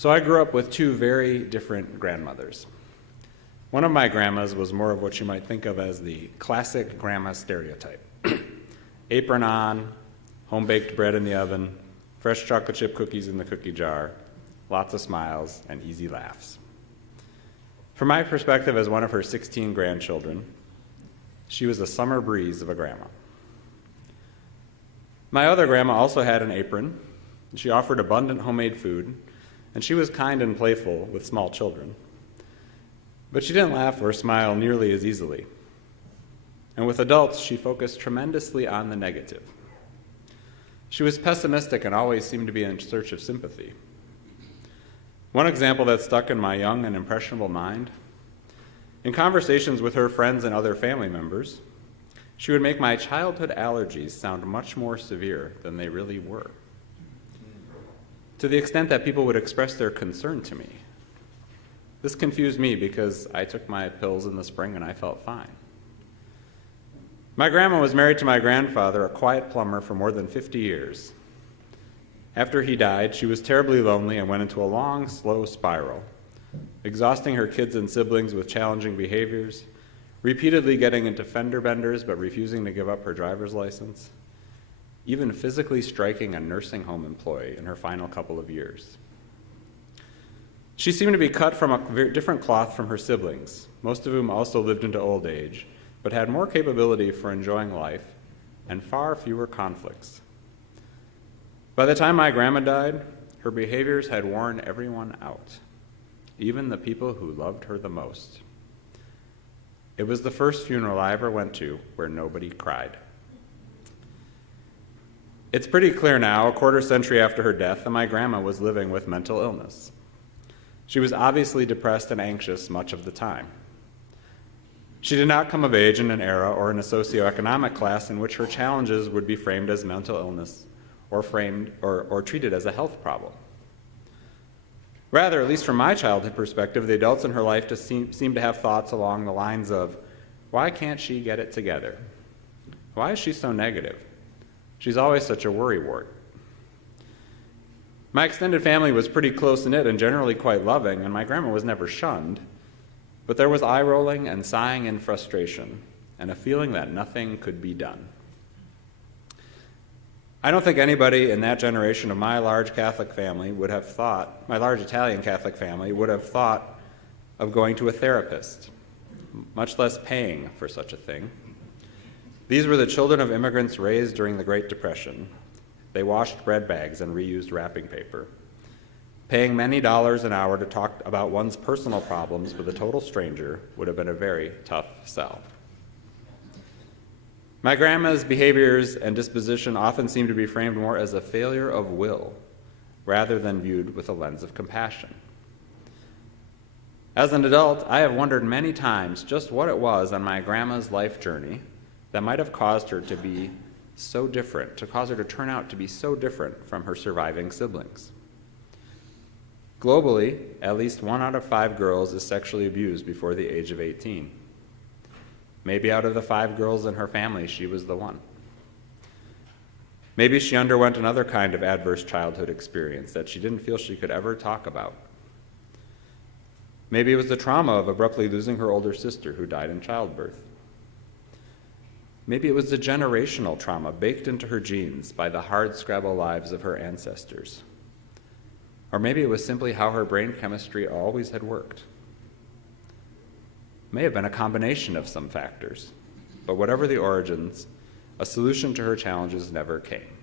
So I grew up with two very different grandmothers. One of my grandmas was more of what you might think of as the classic grandma stereotype. Apron on, home-baked bread in the oven, fresh chocolate chip cookies in the cookie jar, lots of smiles, and easy laughs. From my perspective as one of her 16 grandchildren, she was a summer breeze of a grandma. My other grandma also had an apron. She offered abundant homemade food, and she was kind and playful with small children. But she didn't laugh or smile nearly as easily. And with adults, she focused tremendously on the negative. She was pessimistic and always seemed to be in search of sympathy. One example that stuck in my young and impressionable mind, in conversations with her friends and other family members, she would make my childhood allergies sound much more severe than they really were, to the extent that people would express their concern to me. This confused me because I took my pills in the spring and I felt fine. My grandma was married to my grandfather, a quiet plumber, for more than 50 years. After he died, she was terribly lonely and went into a long, slow spiral, exhausting her kids and siblings with challenging behaviors, repeatedly getting into fender benders but refusing to give up her driver's license, even physically striking a nursing home employee in her final couple of years. She seemed to be cut from a very different cloth from her siblings, most of whom also lived into old age, but had more capability for enjoying life and far fewer conflicts. By the time my grandma died, her behaviors had worn everyone out, even the people who loved her the most. It was the first funeral I ever went to where nobody cried. It's pretty clear now, a quarter century after her death, that my grandma was living with mental illness. She was obviously depressed and anxious much of the time. She did not come of age in an era or in a socioeconomic class in which her challenges would be framed as mental illness or treated as a health problem. Rather, at least from my childhood perspective, the adults in her life just seem to have thoughts along the lines of, why can't she get it together? Why is she so negative? She's always such a worrywart. My extended family was pretty close-knit and generally quite loving, and my grandma was never shunned, but there was eye-rolling and sighing in frustration, and a feeling that nothing could be done. I don't think anybody in that generation of my large Catholic family would have thought, my large Italian Catholic family would have thought of going to a therapist, much less paying for such a thing. These were the children of immigrants raised during the Great Depression. They washed bread bags and reused wrapping paper. Paying many dollars an hour to talk about one's personal problems with a total stranger would have been a very tough sell. My grandma's behaviors and disposition often seem to be framed more as a failure of will, rather than viewed with a lens of compassion. As an adult, I have wondered many times just what it was on my grandma's life journey that might have caused her to be so different, to cause her to turn out to be so different from her surviving siblings. Globally, at least 1 out of 5 girls is sexually abused before the age of 18. Maybe out of the 5 girls in her family, she was the one. Maybe she underwent another kind of adverse childhood experience that she didn't feel she could ever talk about. Maybe it was the trauma of abruptly losing her older sister who died in childbirth. Maybe it was the generational trauma baked into her genes by the hardscrabble lives of her ancestors. Or maybe it was simply how her brain chemistry always had worked. May have been a combination of some factors, but whatever the origins, a solution to her challenges never came.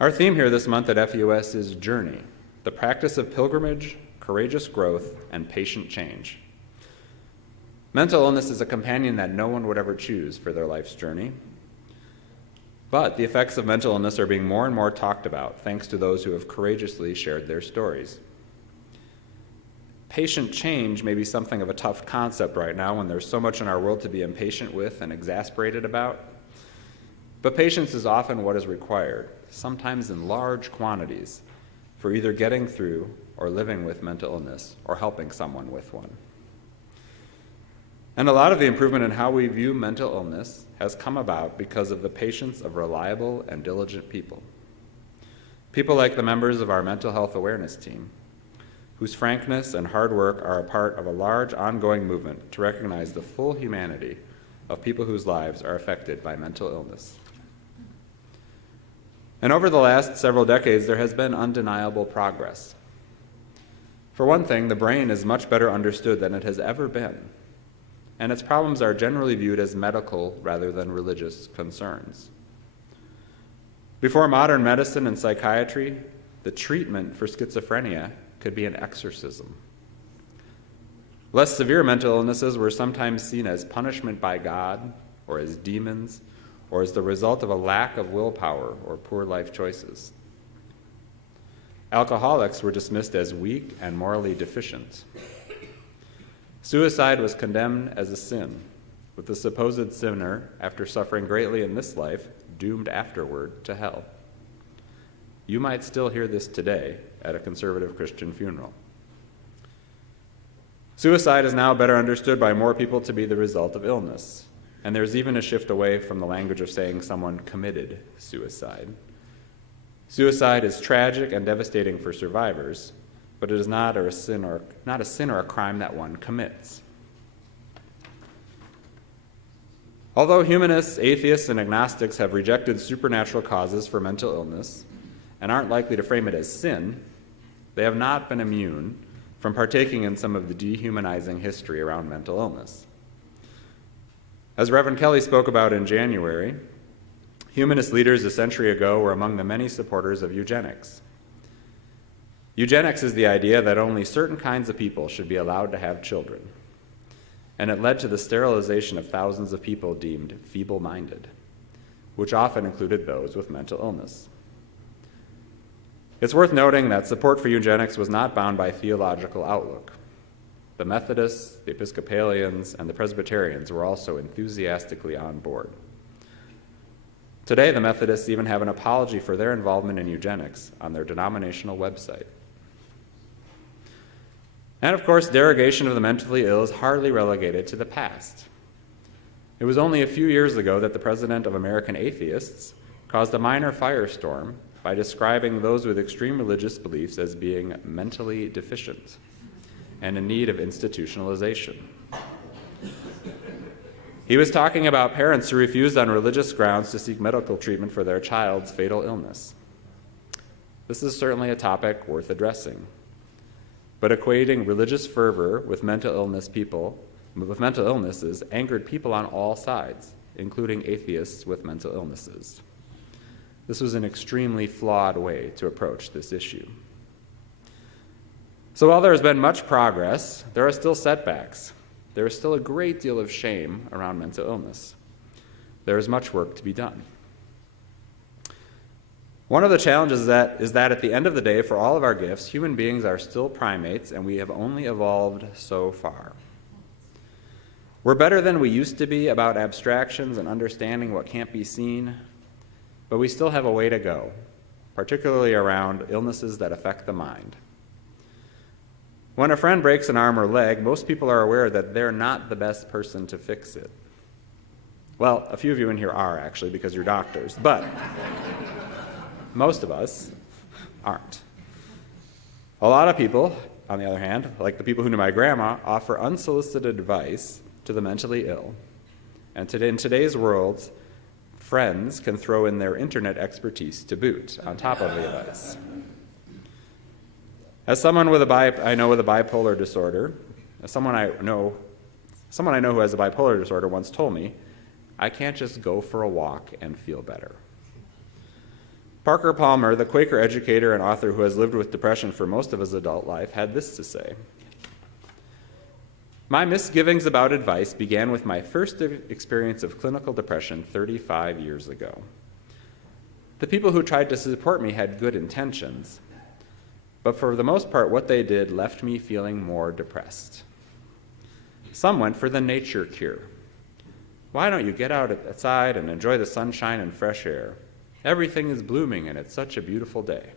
Our theme here this month at FUS is Journey, the practice of pilgrimage, courageous growth, and patient change. Mental illness is a companion that no one would ever choose for their life's journey, but the effects of mental illness are being more and more talked about thanks to those who have courageously shared their stories. Patient change may be something of a tough concept right now when there's so much in our world to be impatient with and exasperated about. But patience is often what is required, sometimes in large quantities, for either getting through or living with mental illness or helping someone with one. And a lot of the improvement in how we view mental illness has come about because of the patience of reliable and diligent people. People like the members of our mental health awareness team, whose frankness and hard work are a part of a large ongoing movement to recognize the full humanity of people whose lives are affected by mental illness. And over the last several decades, there has been undeniable progress. For one thing, the brain is much better understood than it has ever been, and its problems are generally viewed as medical rather than religious concerns. Before modern medicine and psychiatry, the treatment for schizophrenia could be an exorcism. Less severe mental illnesses were sometimes seen as punishment by God, or as demons, or as the result of a lack of willpower or poor life choices. Alcoholics were dismissed as weak and morally deficient. Suicide was condemned as a sin, with the supposed sinner, after suffering greatly in this life, doomed afterward to hell. You might still hear this today at a conservative Christian funeral. Suicide is now better understood by more people to be the result of illness, and there's even a shift away from the language of saying someone committed suicide. Suicide is tragic and devastating for survivors, but it is not a sin or a crime that one commits. Although humanists, atheists, and agnostics have rejected supernatural causes for mental illness and aren't likely to frame it as sin, they have not been immune from partaking in some of the dehumanizing history around mental illness. As Reverend Kelly spoke about in January, humanist leaders a century ago were among the many supporters of eugenics. Eugenics is the idea that only certain kinds of people should be allowed to have children, and it led to the sterilization of thousands of people deemed feeble-minded, which often included those with mental illness. It's worth noting that support for eugenics was not bound by theological outlook. The Methodists, the Episcopalians, and the Presbyterians were also enthusiastically on board. Today, the Methodists even have an apology for their involvement in eugenics on their denominational website. And of course, derogation of the mentally ill is hardly relegated to the past. It was only a few years ago that the president of American Atheists caused a minor firestorm by describing those with extreme religious beliefs as being mentally deficient and in need of institutionalization. He was talking about parents who refused on religious grounds to seek medical treatment for their child's fatal illness. This is certainly a topic worth addressing, but equating religious fervor with mental illnesses angered people on all sides, including atheists with mental illnesses. This was an extremely flawed way to approach this issue. So while there has been much progress, there are still setbacks. There is still a great deal of shame around mental illness. There is much work to be done. One of the challenges is that at the end of the day, for all of our gifts, human beings are still primates, and we have only evolved so far. We're better than we used to be about abstractions and understanding what can't be seen, but we still have a way to go, particularly around illnesses that affect the mind. When a friend breaks an arm or leg, most people are aware that they're not the best person to fix it. Well, a few of you in here are, actually, because you're doctors, but most of us aren't. A lot of people, on the other hand, like the people who knew my grandma, offer unsolicited advice to the mentally ill. And in today's world, friends can throw in their internet expertise to boot on top of the advice. As someone I know with a bipolar disorder, someone I know who has a bipolar disorder once told me, I can't just go for a walk and feel better. Parker Palmer, the Quaker educator and author who has lived with depression for most of his adult life, had this to say: My misgivings about advice began with my first experience of clinical depression 35 years ago. The people who tried to support me had good intentions, but for the most part, what they did left me feeling more depressed. Some went for the nature cure. Why don't you get outside and enjoy the sunshine and fresh air? Everything is blooming and it's such a beautiful day.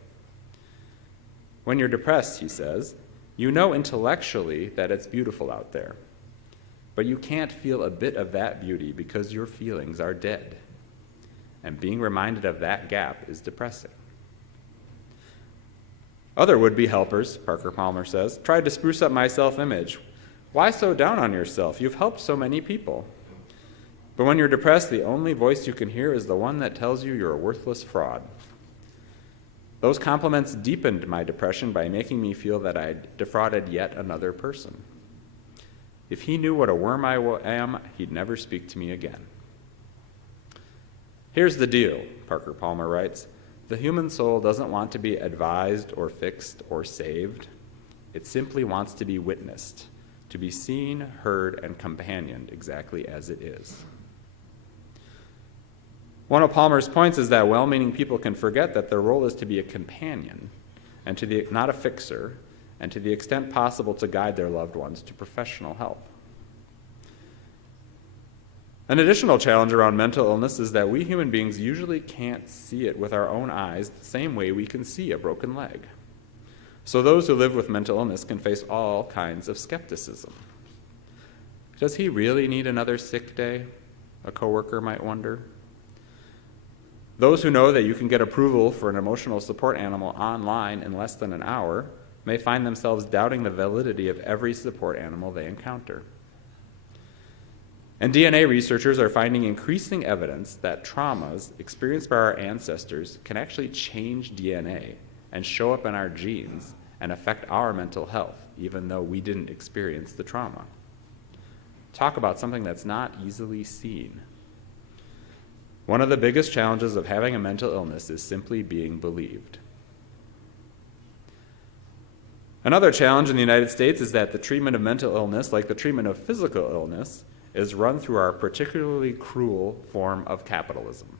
When you're depressed, he says, you know intellectually that it's beautiful out there, but you can't feel a bit of that beauty because your feelings are dead. And being reminded of that gap is depressing. Other would-be helpers, Parker Palmer says, tried to spruce up my self-image. Why so down on yourself? You've helped so many people. But when you're depressed, the only voice you can hear is the one that tells you you're a worthless fraud. Those compliments deepened my depression by making me feel that I'd defrauded yet another person. If he knew what a worm I am, he'd never speak to me again. Here's the deal, Parker Palmer writes. The human soul doesn't want to be advised or fixed or saved. It simply wants to be witnessed, to be seen, heard, and companioned exactly as it is. One of Palmer's points is that well-meaning people can forget that their role is to be a companion, and not a fixer, and to the extent possible to guide their loved ones to professional help. An additional challenge around mental illness is that we human beings usually can't see it with our own eyes the same way we can see a broken leg. So those who live with mental illness can face all kinds of skepticism. Does he really need another sick day? A coworker might wonder. Those who know that you can get approval for an emotional support animal online in less than an hour may find themselves doubting the validity of every support animal they encounter. And DNA researchers are finding increasing evidence that traumas experienced by our ancestors can actually change DNA and show up in our genes and affect our mental health, even though we didn't experience the trauma. Talk about something that's not easily seen. One of the biggest challenges of having a mental illness is simply being believed. Another challenge in the United States is that the treatment of mental illness, like the treatment of physical illness, is run through our particularly cruel form of capitalism.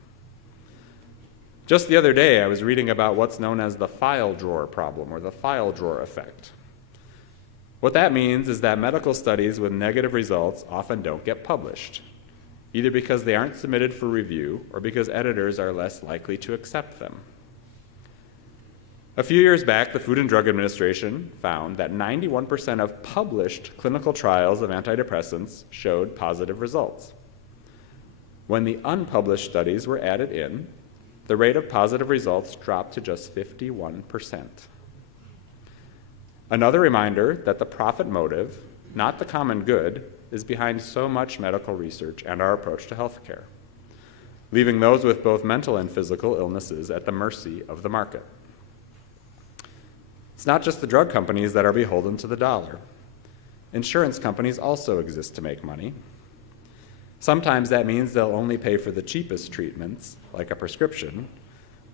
Just the other day, I was reading about what's known as the file drawer problem, or the file drawer effect. What that means is that medical studies with negative results often don't get published, either because they aren't submitted for review or because editors are less likely to accept them. A few years back, the Food and Drug Administration found that 91% of published clinical trials of antidepressants showed positive results. When the unpublished studies were added in, the rate of positive results dropped to just 51%. Another reminder that the profit motive, not the common good, is behind so much medical research and our approach to healthcare, leaving those with both mental and physical illnesses at the mercy of the market. It's not just the drug companies that are beholden to the dollar. Insurance companies also exist to make money. Sometimes that means they'll only pay for the cheapest treatments, like a prescription,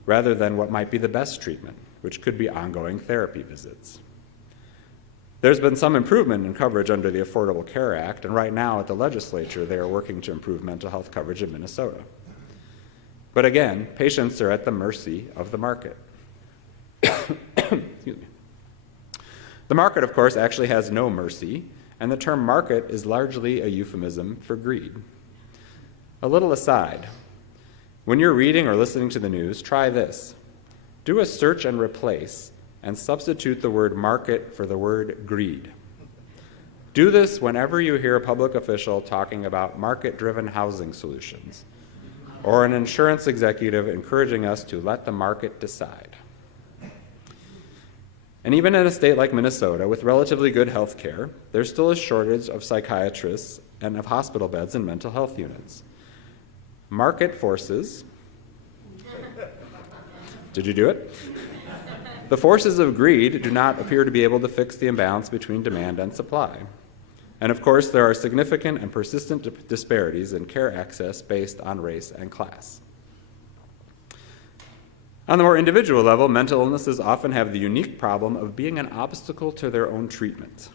rather than what might be the best treatment, which could be ongoing therapy visits. There's been some improvement in coverage under the Affordable Care Act, and right now at the legislature they are working to improve mental health coverage in Minnesota. But again, patients are at the mercy of the market. Excuse me. The market, of course, actually has no mercy, and the term market is largely a euphemism for greed. A little aside, when you're reading or listening to the news, try this. Do a search and replace and substitute the word market for the word greed. Do this whenever you hear a public official talking about market-driven housing solutions, or an insurance executive encouraging us to let the market decide. And even in a state like Minnesota, with relatively good health care, there's still a shortage of psychiatrists and of hospital beds in mental health units. Market forces, did you do it? The forces of greed do not appear to be able to fix the imbalance between demand and supply. And of course, there are significant and persistent disparities in care access based on race and class. On the more individual level, mental illnesses often have the unique problem of being an obstacle to their own treatment.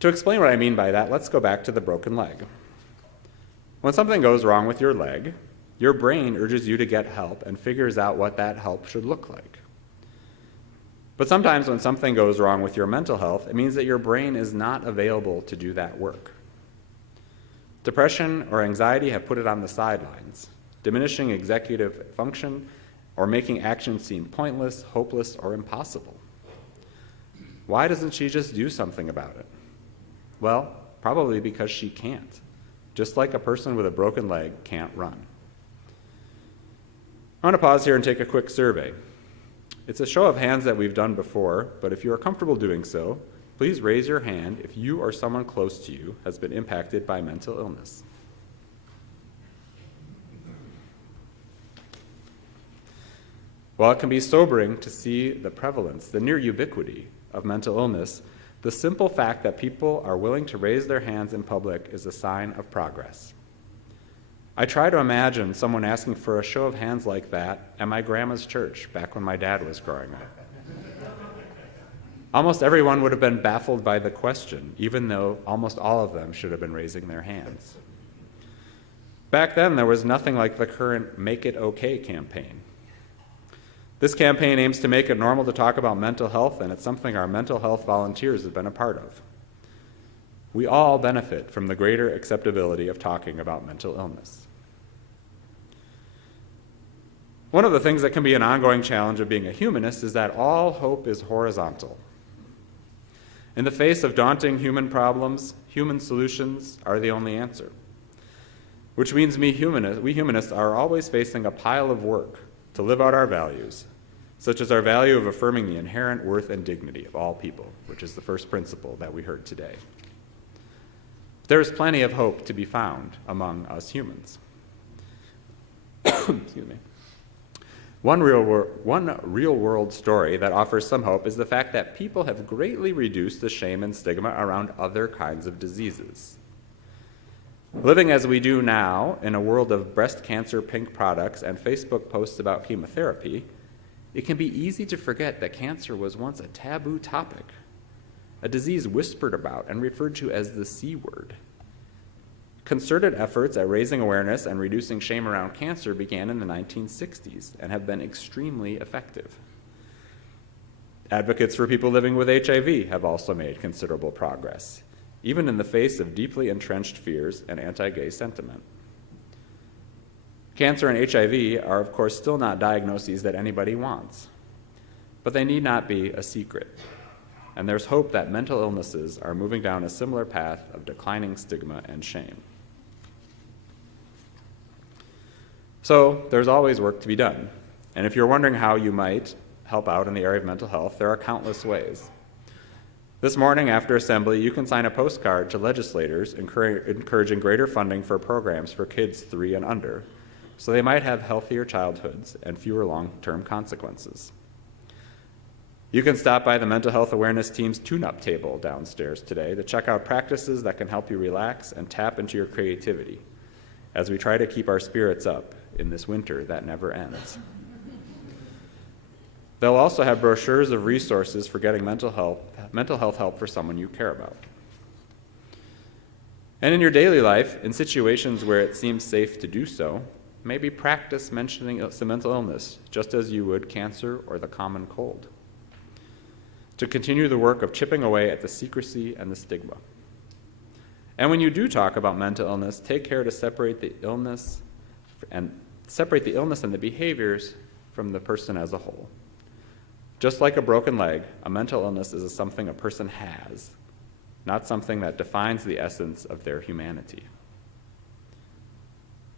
To explain what I mean by that, let's go back to the broken leg. When something goes wrong with your leg, your brain urges you to get help and figures out what that help should look like. But sometimes when something goes wrong with your mental health, it means that your brain is not available to do that work. Depression or anxiety have put it on the sidelines, diminishing executive function, or making action seem pointless, hopeless, or impossible. Why doesn't she just do something about it? Well, probably because she can't, just like a person with a broken leg can't run. I want to pause here and take a quick survey. It's a show of hands that we've done before, but if you are comfortable doing so, please raise your hand if you or someone close to you has been impacted by mental illness. While it can be sobering to see the prevalence, the near ubiquity of mental illness, the simple fact that people are willing to raise their hands in public is a sign of progress. I try to imagine someone asking for a show of hands like that at my grandma's church back when my dad was growing up. Almost everyone would have been baffled by the question, even though almost all of them should have been raising their hands. Back then, there was nothing like the current Make It Okay campaign. This campaign aims to make it normal to talk about mental health, and it's something our mental health volunteers have been a part of. We all benefit from the greater acceptability of talking about mental illness. One of the things that can be an ongoing challenge of being a humanist is that all hope is horizontal. In the face of daunting human problems, human solutions are the only answer, which means we humanists are always facing a pile of work to live out our values, such as our value of affirming the inherent worth and dignity of all people, which is the first principle that we heard today. There is plenty of hope to be found among us humans. Excuse me. One real-world story that offers some hope is the fact that people have greatly reduced the shame and stigma around other kinds of diseases. Living as we do now in a world of breast cancer pink products and Facebook posts about chemotherapy, it can be easy to forget that cancer was once a taboo topic, a disease whispered about and referred to as the C word. Concerted efforts at raising awareness and reducing shame around cancer began in the 1960s and have been extremely effective. Advocates for people living with HIV have also made considerable progress, even in the face of deeply entrenched fears and anti-gay sentiment. Cancer and HIV are, of course, still not diagnoses that anybody wants, but they need not be a secret. And there's hope that mental illnesses are moving down a similar path of declining stigma and shame. So there's always work to be done. And if you're wondering how you might help out in the area of mental health, there are countless ways. This morning after Assembly, you can sign a postcard to legislators encouraging greater funding for programs for kids 3 and under, so they might have healthier childhoods and fewer long-term consequences. You can stop by the Mental Health Awareness Team's tune-up table downstairs today to check out practices that can help you relax and tap into your creativity as we try to keep our spirits up in this winter that never ends. They'll also have brochures of resources for getting mental health help for someone you care about. And in your daily life, in situations where it seems safe to do so, maybe practice mentioning some mental illness, just as you would cancer or the common cold, to continue the work of chipping away at the secrecy and the stigma. And when you do talk about mental illness, take care to separate the illness and the behaviors from the person as a whole. Just like a broken leg, a mental illness is something a person has, not something that defines the essence of their humanity.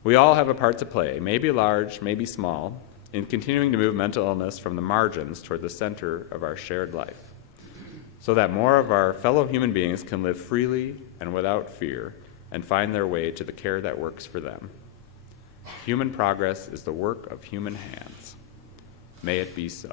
We all have a part to play, maybe large, maybe small, in continuing to move mental illness from the margins toward the center of our shared life, so that more of our fellow human beings can live freely and without fear and find their way to the care that works for them. Human progress is the work of human hands. May it be so.